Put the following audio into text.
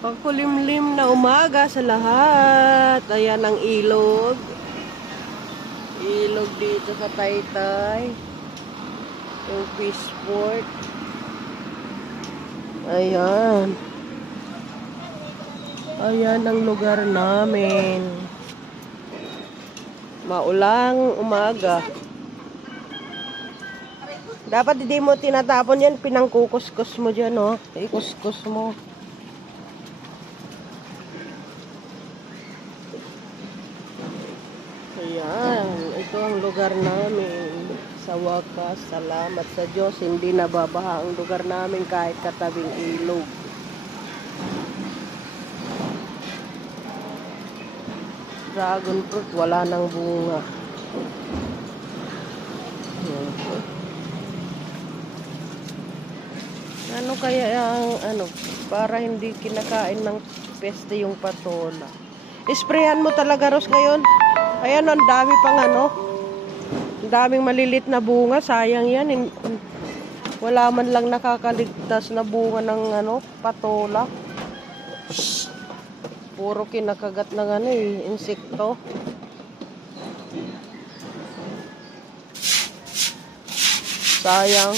Pagkulimlim na umaga sa lahat. Ayan ang ilog. Ilog dito sa Taytay. Yung fishport. Ayan. Ayan ang lugar namin. Maulang umaga. Dapat hindi mo tinatapon yan. Pinangkukuskus mo dyan, oh. Ikuskus mo. Ayan, ito ang lugar namin. Sa wakas, salamat sa Diyos, hindi nababaha ang lugar namin kahit katabing ilog. Dragon fruit, wala nang bunga. Ayan. Ano kaya ang para hindi kinakain ng peste yung patola? Isprayan mo talaga, Ros, ngayon. Ayan, ang dami pang ang daming malilit na bunga. Sayang yan. Wala man lang nakakaligtas na bunga ng patola. Puro kinakagat ng insekto. Sayang.